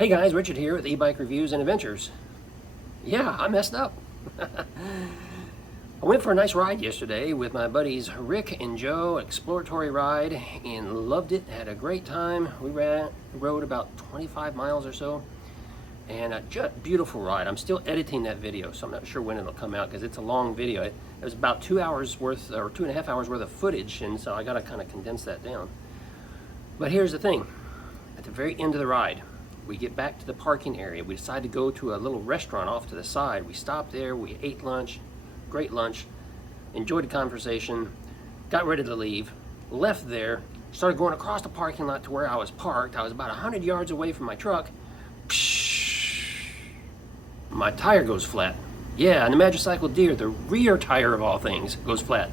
Hey guys, Richard here with eBike Reviews and Adventures. Yeah, I messed up. I went for a nice ride yesterday with my buddies Rick and Joe, exploratory ride, and loved it, had a great time. We rode about 25 miles or so, and just beautiful ride. I'm still editing that video, so I'm not sure when it'll come out because it's a long video. It was about 2 hours worth, or 2.5 hours worth of footage, and so I gotta kind of condense that down. But here's the thing, at the very end of the ride, we get back to the parking area. We decide to go to a little restaurant off to the side. We stopped there, we ate lunch, great lunch, enjoyed the conversation, got ready to leave, left there, started going across the parking lot to where I was parked. I was about 100 yards away from my truck. Psh, my tire goes flat. Yeah, and the Magicycle Deer, the rear tire of all things, goes flat.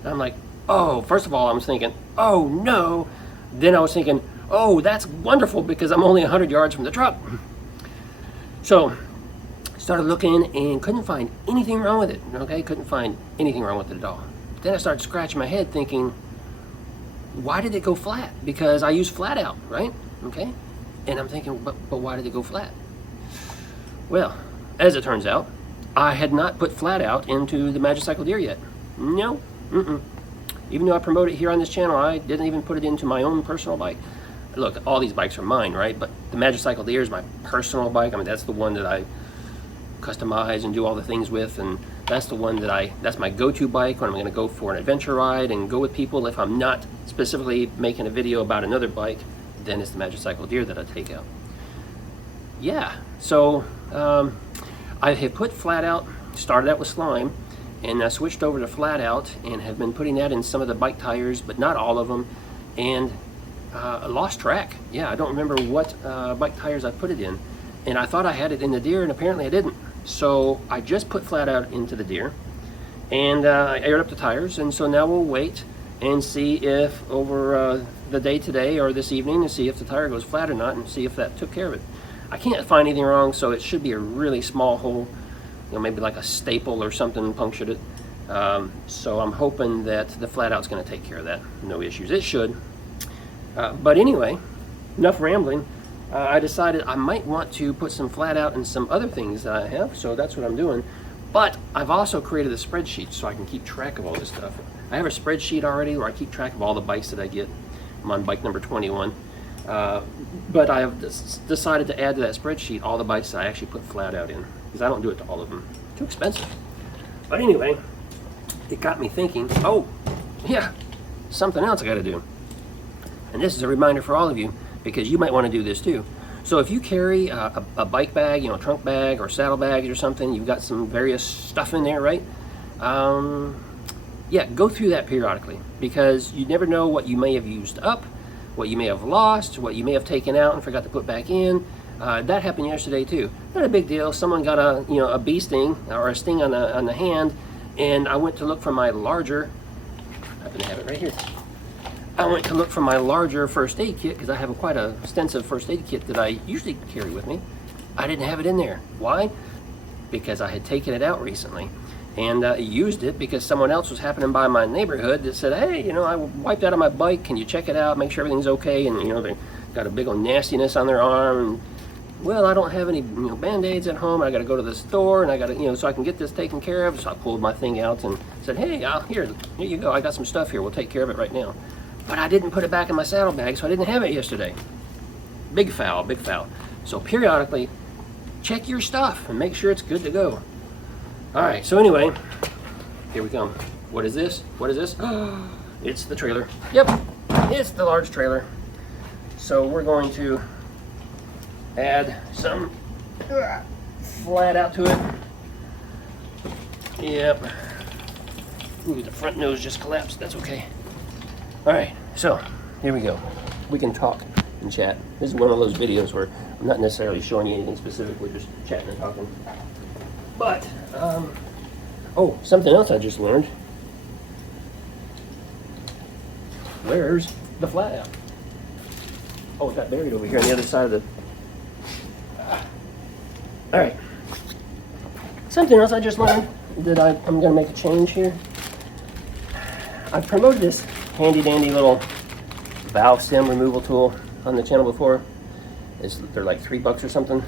And I'm like, oh, first of all, I was thinking, oh no. Then I was thinking, oh, that's wonderful because I'm only 100 yards from the truck. So, started looking and couldn't find anything wrong with it, okay? Couldn't find anything wrong with it at all. Then I started scratching my head thinking, why did it go flat? Because I use flat out, right? Okay? And I'm thinking, but why did it go flat? Well, as it turns out, I had not put flat out into the Magicycle Deer yet. No, Even though I promote it here on this channel, I didn't even put it into my own personal bike. Look, all these bikes are mine, right? But the Magicycle Deer is my personal bike. I mean, that's the one that I customize and do all the things with, and that's the one that that's my go-to bike when I'm gonna go for an adventure ride and go with people. If I'm not specifically making a video about another bike, then it's the Magicycle Deer that I take out. Yeah, so I had put flat out, started out with slime, and I switched over to flat out and have been putting that in some of the bike tires, but not all of them, and I lost track. Yeah, I don't remember what bike tires I put it in, and I thought I had it in the Deer, and apparently I didn't. So I just put flat out into the Deer, and I aired up the tires, and so now we'll wait and see if over the day today or this evening to see if the tire goes flat or not, and see if that took care of it. I can't find anything wrong, so it should be a really small hole, you know, maybe like a staple or something punctured it. So I'm hoping that the flat out's going to take care of that. No issues. It should. But anyway, enough rambling. I decided I might want to put some flat out in some other things that I have, so that's what I'm doing. But I've also created a spreadsheet so I can keep track of all this stuff. I have a spreadsheet already where I keep track of all the bikes that I get. I'm on bike number 21. But I have decided to add to that spreadsheet all the bikes that I actually put flat out in, because I don't do it to all of them. Too expensive. But anyway, it got me thinking, oh, yeah, something else I got to do. And this is a reminder for all of you, because you might want to do this too. So if you carry a bike bag, you know, a trunk bag or saddle bag or something, you've got some various stuff in there, right? Yeah, go through that periodically, because you never know what you may have used up, what you may have lost, what you may have taken out and forgot to put back in. That happened yesterday too. Not a big deal. Someone got a bee sting or a sting on the hand, and I went to look for my larger. I happen to have it right here. I went to look for my larger first aid kit because I have quite a extensive first aid kit that I usually carry with me. I didn't have it in there. Why? Because I had taken it out recently and used it because someone else was happening by my neighborhood that said, hey, you know, I wiped out on my bike. Can you check it out? Make sure everything's okay. And, you know, they got a big old nastiness on their arm. And, well, I don't have any, you know, Band-Aids at home. I got to go to the store and I got to, you know, so I can get this taken care of. So I pulled my thing out and said, hey, here you go. I got some stuff here. We'll take care of it right now. But I didn't put it back in my saddlebag, so I didn't have it yesterday. Big foul, big foul. So periodically, check your stuff and make sure it's good to go. All right, so anyway, here we come. What is this? What is this? It's the trailer. Yep, it's the large trailer. So we're going to add some flat out to it. Yep. Ooh, the front nose just collapsed. That's okay. All right, so here we go. We can talk and chat. This is one of those videos where I'm not necessarily showing you anything specific. We're just chatting and talking. But, oh, something else I just learned. Where's the flat out? Oh, it got buried over here on the other side of the... All right. Something else I just learned that I'm going to make a change here. I've promoted this handy dandy little valve stem removal tool on the channel before, They're like $3 or something.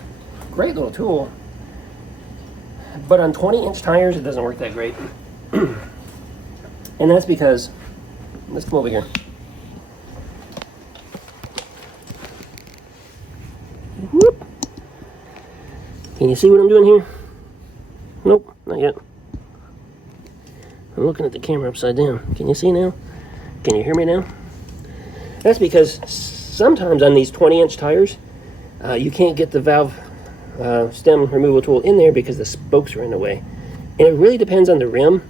Great little tool. But on 20-inch tires, it doesn't work that great. And that's because, let's come over here. Whoop. Can you see what I'm doing here? Nope, not yet. I'm looking at the camera upside down. Can you see now? Can you hear me now? That's because sometimes on these 20-inch tires, you can't get the valve stem removal tool in there because the spokes are in the way. And it really depends on the rim.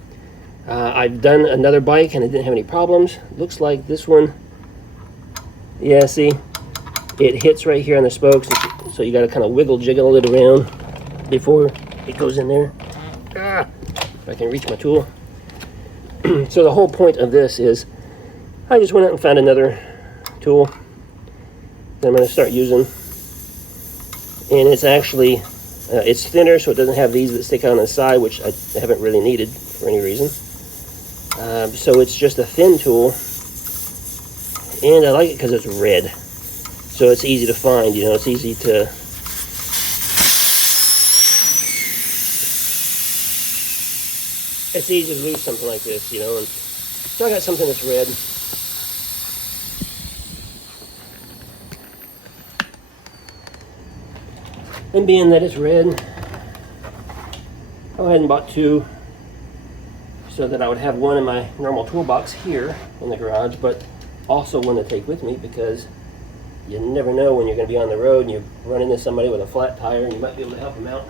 I've done another bike and it didn't have any problems. Looks like this one, yeah, see, it hits right here on the spokes, so you got to kind of wiggle jiggle it around before it goes in there. If I can reach my tool. So the whole point of this is I just went out and found another tool that I'm going to start using, and it's actually it's thinner, so it doesn't have these that stick out on the side, which I haven't really needed for any reason. So it's just a thin tool, and I like it because it's red, so it's easy to find. You know, it's easy to lose something like this, you know. And so I got something that's red. And being that it's red, I went ahead and bought two so that I would have one in my normal toolbox here in the garage, but also one to take with me, because you never know when you're going to be on the road and you run into somebody with a flat tire and you might be able to help them out.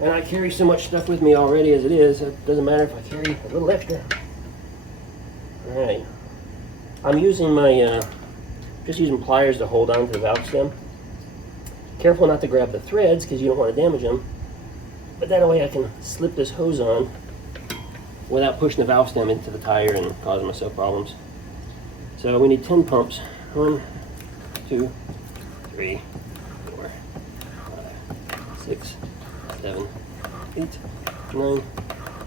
And I carry so much stuff with me already as it is, it doesn't matter if I carry a little extra. Alright. I'm using my, just using pliers to hold on to the valve stem. Careful not to grab the threads because you don't want to damage them. But that way I can slip this hose on without pushing the valve stem into the tire and causing myself problems. So we need 10 pumps. 1, 2, 3, 4, 5, 6, 7, 8, 9,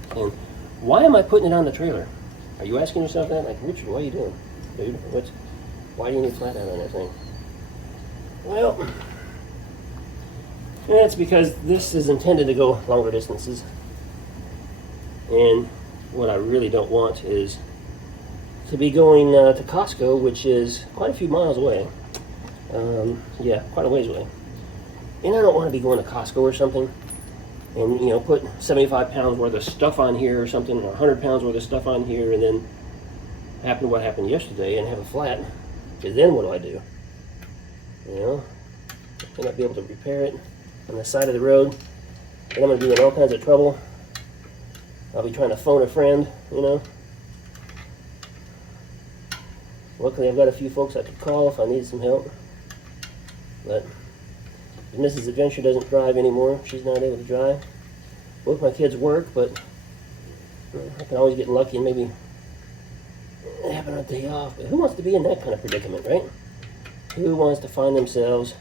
10. Why am I putting it on the trailer? Are you asking yourself that? Like, Richard, what are you doing? Dude, why do you need flat out on that thing? Well, that's because this is intended to go longer distances. And what I really don't want is to be going to Costco, which is quite a few miles away. Yeah, quite a ways away. And I don't want to be going to Costco or something and, you know, put 75 pounds worth of stuff on here or something, or 100 pounds worth of stuff on here, and then happen what happened yesterday and have a flat. Because then what do? You know, I might be able to repair it on the side of the road, and I'm going to be in all kinds of trouble. I'll be trying to phone a friend, you know. Luckily, I've got a few folks I could call if I need some help. But Mrs. Adventure doesn't drive anymore. She's not able to drive. Both my kids work, but I can always get lucky and maybe happen on a day off. But who wants to be in that kind of predicament, right? Who wants to find themselves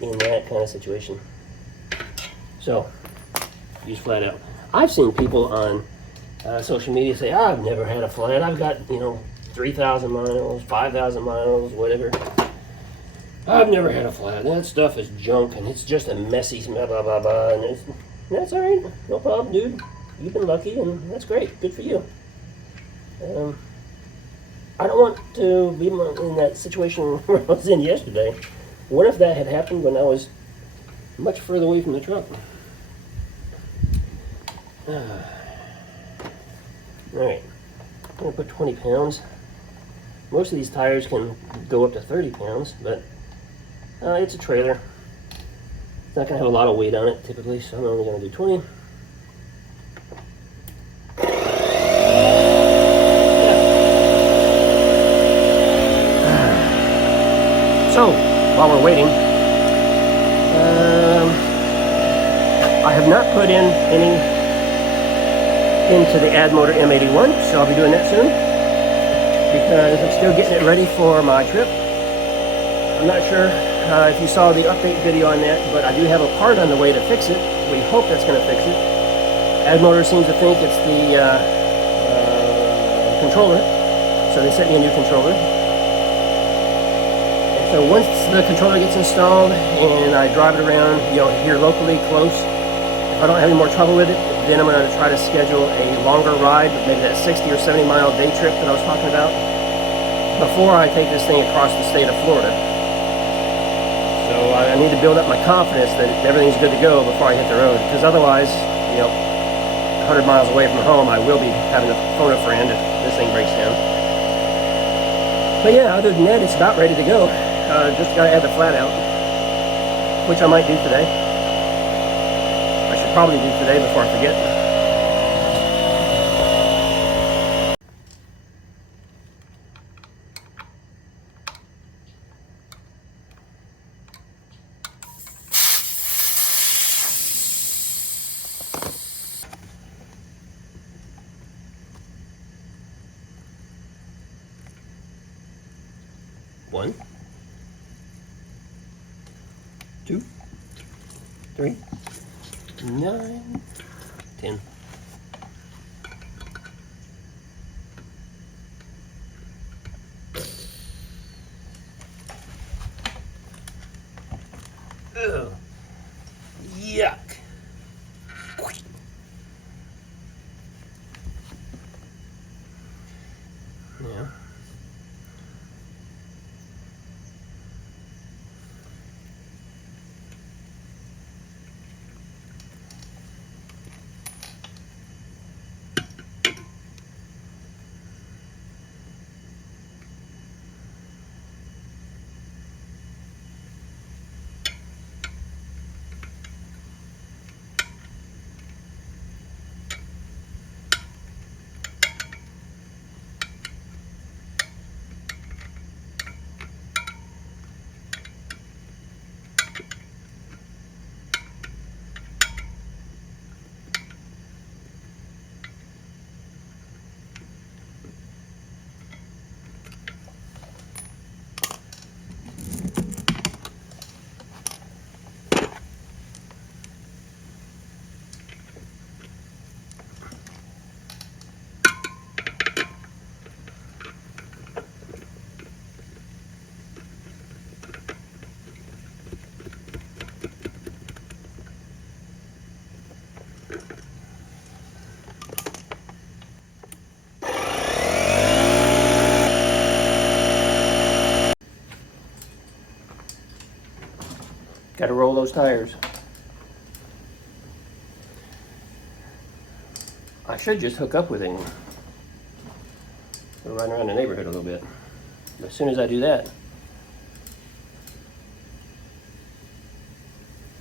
in that kind of situation? So, use flat out. I've seen people on social media say, I've never had a flat. I've got, you know, 3,000 miles, 5,000 miles, whatever. I've never had a flat. That stuff is junk, and it's just a messy smell, blah, blah, blah. And that's all right. No problem, dude. You've been lucky, and that's great. Good for you. I don't want to be in that situation where I was in yesterday. What if that had happened when I was much further away from the truck? Alright, I'm going to put 20 pounds. Most of these tires can go up to 30 pounds, but it's a trailer. It's not going to have a lot of weight on it typically, so I'm only going to do 20. So, while we're waiting, I have not put in any into the Addmotor M81, so I'll be doing that soon because I'm still getting it ready for my trip. I'm not sure if you saw the update video on that, but I do have a part on the way to fix it. We hope that's going to fix it. Addmotor seems to think it's the controller, so they sent me a new controller. And So once the controller gets installed and I drive it around, here locally, close, if I don't have any more trouble with it, then I'm going to try to schedule a longer ride, maybe that 60 or 70 mile day trip that I was talking about, before I take this thing across the state of Florida. So I need to build up my confidence that everything's good to go before I hit the road, because otherwise, 100 miles away from home, I will be having to phone a friend if this thing breaks down. But yeah, other than that, it's about ready to go. Just gotta add the flat out, which I might do today. I should probably do today before I forget. One, 2, 3, 9, 10. Ugh. Yuck. Yeah. Got to roll those tires. I should just hook up with him. Go run around the neighborhood a little bit. But as soon as I do that,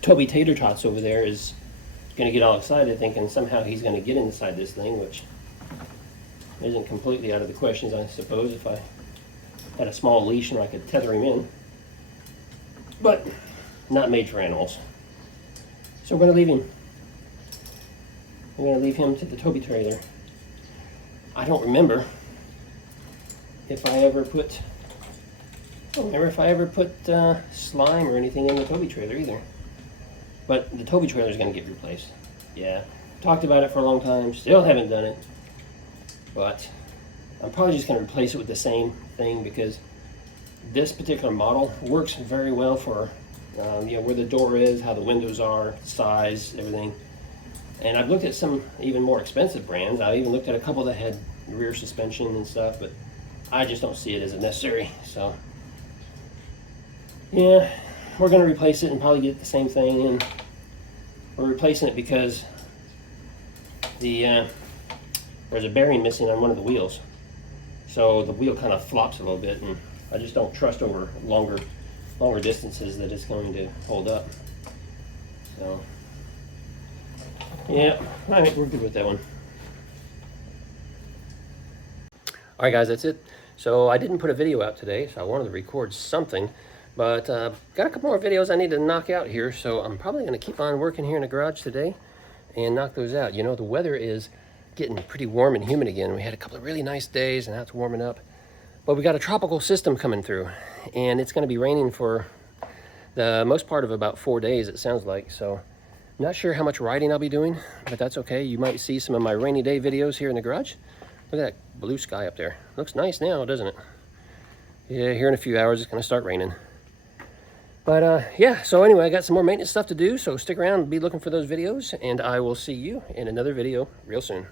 Toby Tater Tots over there is going to get all excited thinking somehow he's going to get inside this thing, which isn't completely out of the questions, I suppose, if I had a small leash and I could tether him in. But not made for animals. So we're going to leave him. We're going to leave him to the Toby trailer. I don't remember if I ever put slime or anything in the Toby trailer either. But the Toby trailer is going to get replaced. Yeah, talked about it for a long time, still haven't done it. But I'm probably just going to replace it with the same thing, because this particular model works very well for where the door is, how the windows are, size, everything. And I've looked at some even more expensive brands. I even looked at a couple that had rear suspension and stuff, but I just don't see it as necessary. So yeah, we're going to replace it and probably get the same thing. And we're replacing it because there's a bearing missing on one of the wheels, so the wheel kind of flops a little bit, and I just don't trust over longer distances that it's going to hold up. So yeah, I think we're good with that one. All right, guys, that's it. So I didn't put a video out today, so I wanted to record something, but got a couple more videos I need to knock out here, so I'm probably going to keep on working here in the garage today and knock those out. The weather is getting pretty warm and humid again. We had a couple of really nice days, and now it's warming up. But we got a tropical system coming through, and it's going to be raining for the most part of about 4 days, it sounds like. So I'm not sure how much riding I'll be doing, but that's okay. You might see some of my rainy day videos here in the garage. Look at that blue sky up there. Looks nice now, doesn't it? Yeah, here in a few hours it's going to start raining. But yeah, so anyway, I got some more maintenance stuff to do, so stick around and be looking for those videos, and I will see you in another video real soon.